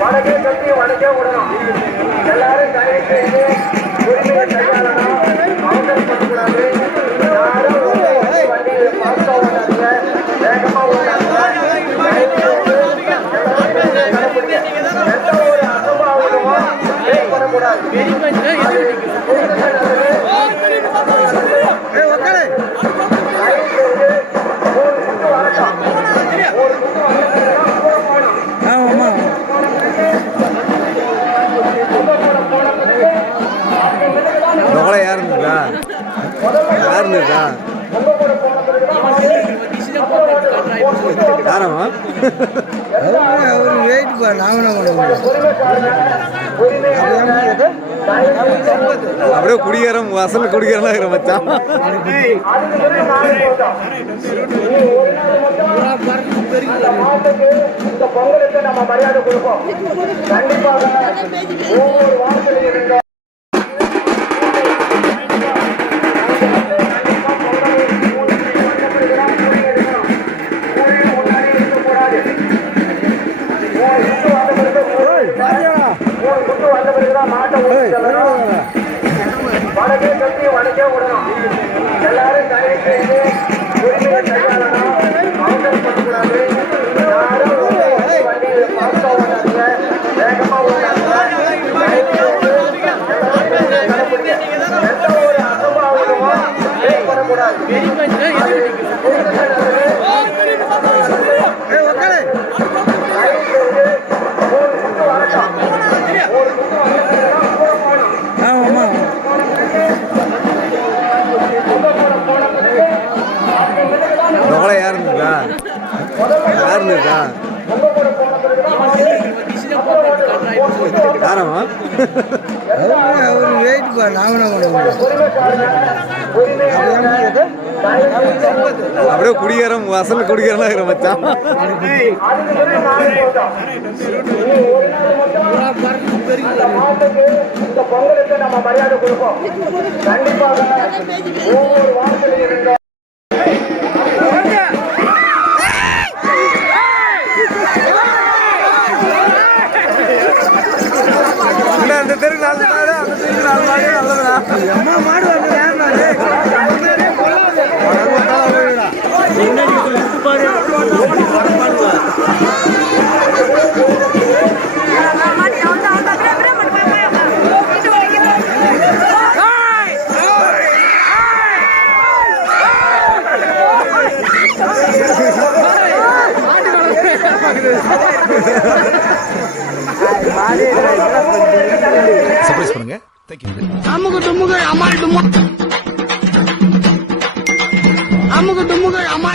வடக்கே கட்டி வடக்கே விடணும் எல்லாரும் தயவு செய்து உரிமையை கையாளணும் யாரும். எந்த ஒரு அசம்பாவிதமும் நொகலை யாருந்துக்கா யாருந்துக்கா யாரம்மா அவர் வெயிட் அப்படியே குடிகாரம் அசல் குடிகாரம் இருக்கிற மச்சான். இந்த பொங்கலுக்கு நம்ம மரியாதை கொடுப்போம் கண்டிப்பாக வடக்கே கட்டி வடக்கே விடணும் எல்லாரும் தயவு செய்து உரிமையை கையாளணும் அவசரப்படக்கூடாது யாரும் வண்டியை ஃபாஸ்டா ஓட்டாதீங்க வேகமா ஓட்டாதீங்க தயவு செய்து எல்லாரும் கடைபிடிங்க. எந்த ஒரு அசம்பாவிதமும் ஏற்படக்கூடாது இருக்கா யாரம்மா? அவர் வெயிட் அப்படியே குடிகாரம் அசல் குடிகாரம் இருக்கிற மச்சான் இந்த பொங்கலுக்கு நம்ம மரியாதை கொடுப்போம் கண்டிப்பாக ஒவ்வொரு இருந்த சர்ப்ரைஸ் பண்ணுங்க. அமுகு துமுகு அம்மாள் தும்மா அமுகு துமுகு அம்மா